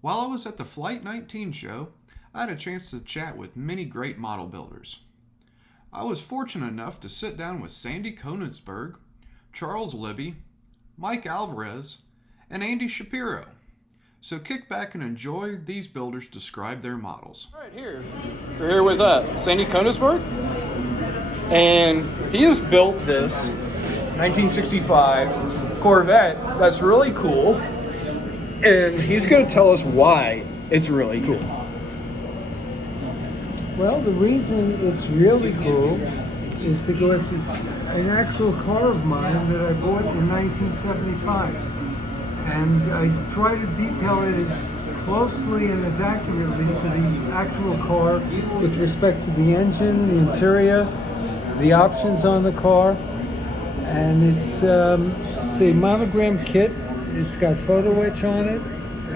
While I was at the Flight 19 show, I had a chance to chat with many great model builders. I was fortunate enough to sit down with Sandy Konigsberg, Charles Libby, Mike Alvarez, and Andy Shapiro. So kick back and enjoy these builders describe their models. Right here, we're here with Sandy Konigsberg, and he has built this 1965 Corvette that's really cool, and he's going to tell us why it's really cool. Well, the reason it's really cool is because it's an actual car of mine that I bought in 1975. And I try to detail it as closely and as accurately to the actual car with respect to the engine, the interior, the options on the car. And it's a monogram kit. It's got photo etch on it,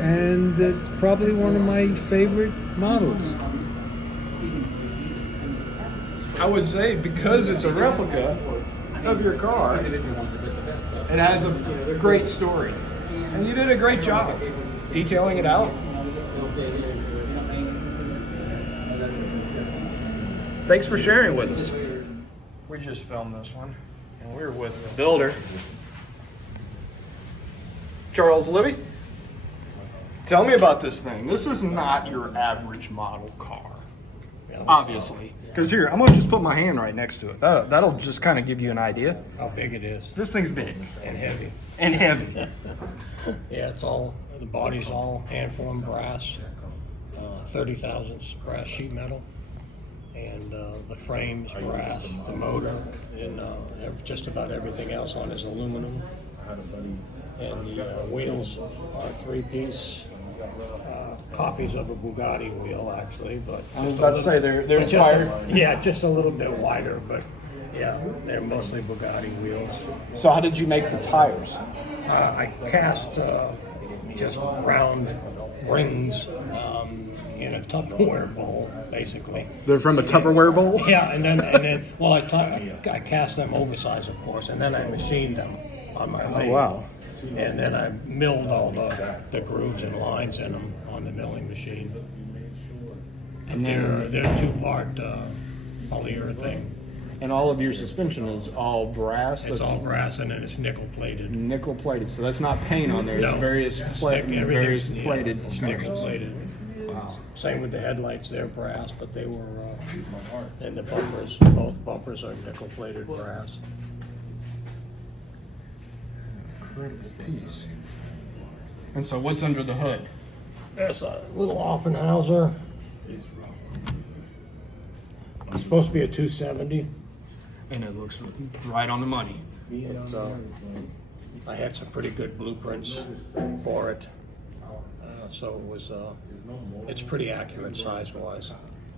and it's probably one of my favorite models. I would say because it's a replica of your car, it has a great story. And you did a great job detailing it out. Thanks for sharing with us. We just filmed this one, and we're with the builder, Charles Libby. Tell me about this thing. This is not your average model car, obviously. Because here, I'm gonna just put my hand right next to it. That'll just kind of give you an idea. How big it is. This thing's big. And heavy. And heavy. Yeah, the body's all hand-formed brass, 30 thousandths brass sheet metal, and the frame's brass, the motor, and just about everything else on is aluminum. And the wheels are three-piece copies of a Bugatti wheel, actually. But I was about to say they're inspired. Just a little bit wider, but yeah, they're mostly Bugatti wheels. So how did you make the tires? I cast just round rings in a Tupperware bowl, basically. They're from a Tupperware bowl? Yeah, and then well, I cast them oversized, of course, and then I machined them on my lathe. Oh, wow. And then I milled all the grooves and lines in them on the milling machine. And they're two-part polyurethane. And all of your suspension is all brass? It's all brass, and then it's nickel-plated. Nickel-plated, so that's not paint on there. No. It's various plated It's strings. nickel-plated. Wow. Same with the headlights, they're brass, but they were, and the bumpers, both bumpers are nickel-plated brass. Piece. And so what's under the hood? There's a little Offenhauser. It's supposed to be a 270. And it looks right on the money. I had some pretty good blueprints for it, so it's pretty accurate size-wise.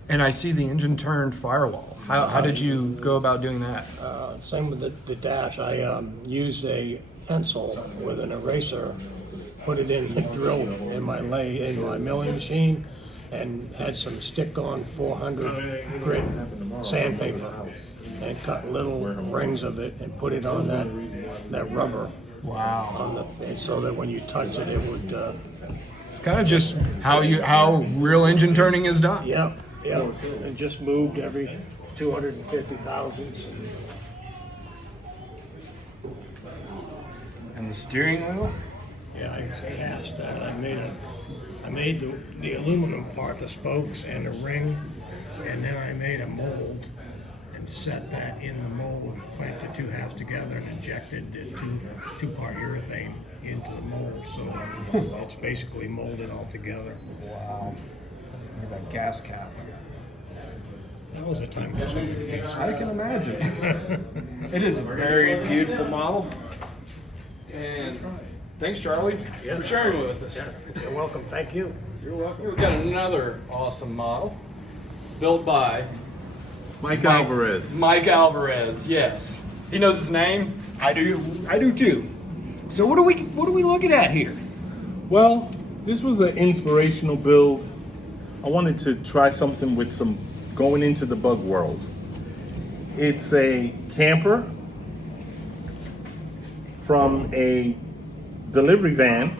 And I see the engine turned firewall. How did you go about doing that? Same with the dash. I used a pencil with an eraser, put it in the drill in my milling machine, and had some stick-on 400 grit sandpaper, and cut little rings of it and put it on that rubber. Wow. So that when you touch it, it would. It's kind of just how real engine turning is done. Yeah. And just moved every 250 thousandths. And the steering wheel? Yeah, I cast that. I made the aluminum part, the spokes and the ring, and then I made a mold and set that in the mold, clamped the two halves together and injected the two-part urethane into the mold. So it's basically molded all together. Wow. Look at that gas cap. That was a time-consuming piece. I can imagine. It is a very beautiful model. And thanks, Charlie, for sharing with us. Yeah, you're welcome. Thank you. You're welcome. We've got another awesome model built by Mike Alvarez. Mike Alvarez, yes. He knows his name. I do too. So what are we looking at here? Well, this was an inspirational build. I wanted to try something with some going into the bug world. It's a camper from a delivery van.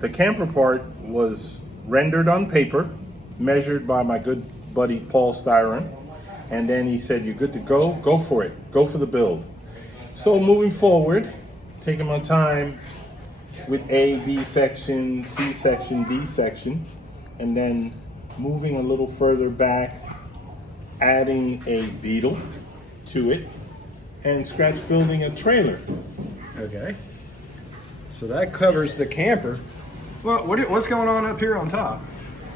The camper part was rendered on paper, measured by my good buddy Paul Styron, and then he said, "You're good to go for it, go for the build." So moving forward, taking my time with A, B section, C section, D section, and then moving a little further back, adding a Beetle to it, and scratch building a trailer. Okay. So that covers the camper. Well, what's going on up here on top?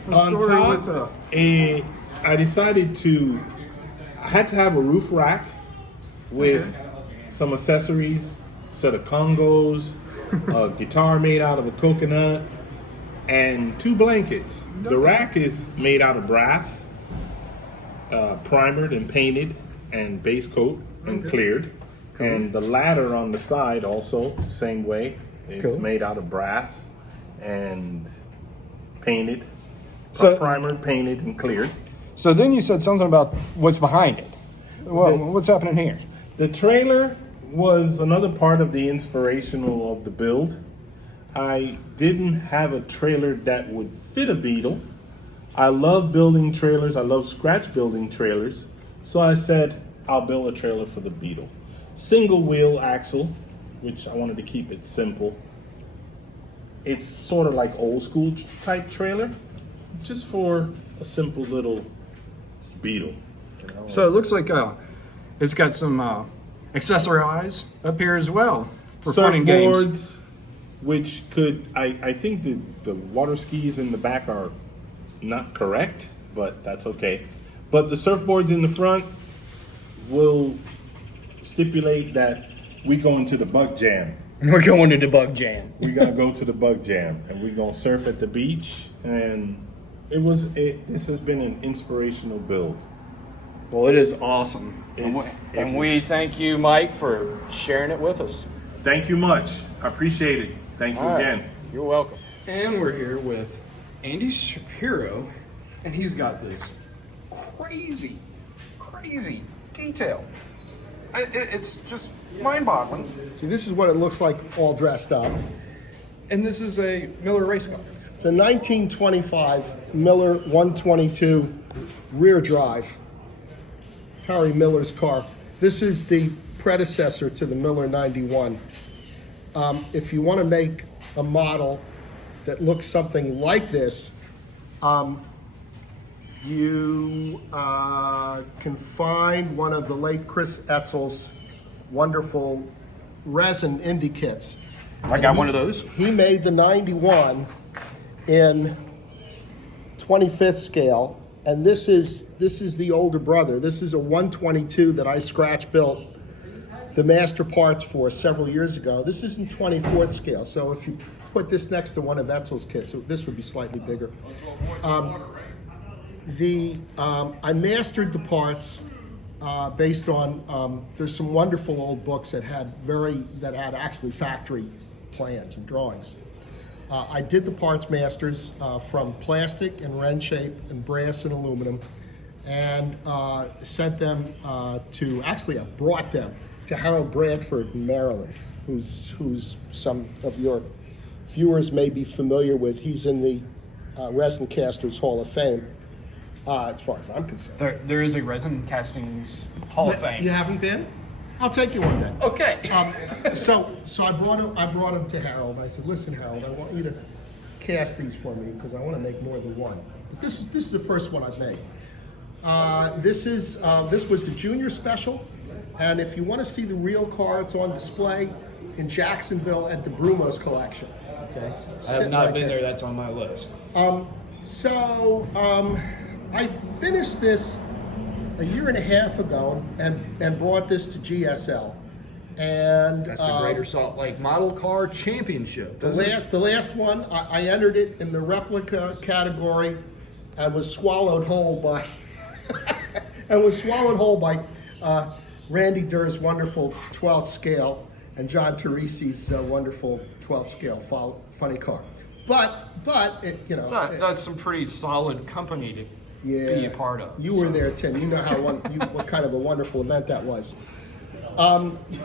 The On story top, with, I decided I had to have a roof rack with some accessories, set of congos, a guitar made out of a coconut, and 2 blankets. The rack is made out of brass, primered and painted, and base coat and cleared. Cool. And the ladder on the side also, same way. It's made out of brass and painted, primered, painted, and cleared. So then you said something about what's behind it. Well, what's happening here? The trailer was another part of the inspirational of the build. I didn't have a trailer that would fit a Beetle. I love building trailers. I love scratch building trailers. So I said, I'll build a trailer for the Beetle. Single wheel axle, which I wanted to keep it simple. It's sort of like old school type trailer, just for a simple little Beetle. So it looks like it's got some accessories up here as well for fun and games. Surfboards, which I think the water skis in the back are not correct, but that's okay. But the surfboards in the front will stipulate that we going to the Bug Jam. We're going to the Bug Jam. We gotta go to the Bug Jam, and we're gonna surf at the beach. And this has been an inspirational build. Well, it is awesome. And we thank you, Mike, for sharing it with us. Thank you much. I appreciate it. Thank you again. You're welcome. And we're here with Andy Shapiro, and he's got this crazy detail. It's just mind-boggling. See, this is what it looks like all dressed up. And this is a Miller race car. The 1925 Miller 122 rear drive, Harry Miller's car. This is the predecessor to the Miller 91. If you want to make a model that looks something like this, you can find one of the late Chris Etzel's wonderful resin Indy kits. I got one of those. He made the 91 in 25th scale, and this is the older brother. This is a 122 that I scratch built the master parts for several years ago. This is in 24th scale, so if you put this next to one of Etzel's kits, this would be slightly bigger. I mastered the parts based on there's some wonderful old books that had actually factory plans and drawings. I did the parts masters from plastic and wren shape and brass and aluminum, and sent them I brought them to Harold Bradford in Maryland, who's some of your viewers may be familiar with. He's in the Resin Casters Hall of Fame. As far as I'm concerned. There is a Resin Castings Hall of Fame. You haven't been? I'll take you one day. Okay. So I brought him to Harold. I said, "Listen, Harold, I want you to cast these for me because I want to make more than one." But this is the first one I've made. This was the junior special, and if you want to see the real car, it's on display in Jacksonville at the Brumos collection. Okay. I have not been there. That's on my list. I finished this a year and a half ago and brought this to GSL. And That's the Greater Salt Lake Model Car Championship. The last one, I entered it in the replica category and was swallowed whole by Randy Durr's wonderful 12th scale and John Teresi's wonderful 12th scale funny car. But that's some pretty solid company be a part of. You were there, Tim. You know what kind of a wonderful event that was.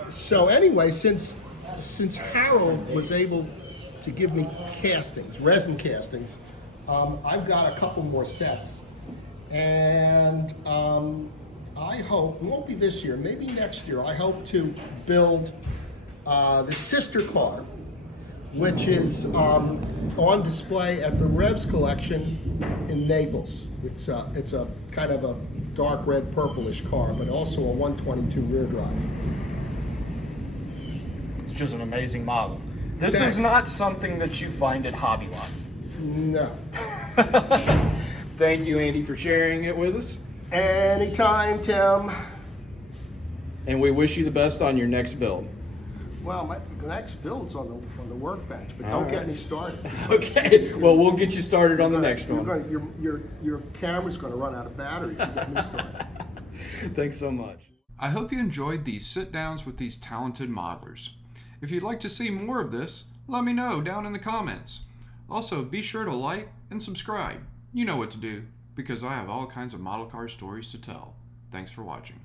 So anyway, since Harold was able to give me castings, resin castings, I've got a couple more sets, and I hope, it won't be this year, maybe next year, I hope to build the sister car, which is on display at the Revs collection in Naples. It's a kind of a dark red purplish car, but also a 122 rear drive. It's just an amazing model. This Thanks. is not something that you find at Hobby Lobby. No. Thank you, Andy, for sharing it with us. Anytime, Tim. And we wish you the best on your next build. Well, my next build's on the workbench, but All don't get right. me started. Okay, well, we'll get you started on the next You're one. gonna- your camera's going to run out of battery if you get me started. Thanks so much. I hope you enjoyed these sit-downs with these talented modelers. If you'd like to see more of this, let me know down in the comments. Also, be sure to like and subscribe. You know what to do, because I have all kinds of model car stories to tell. Thanks for watching.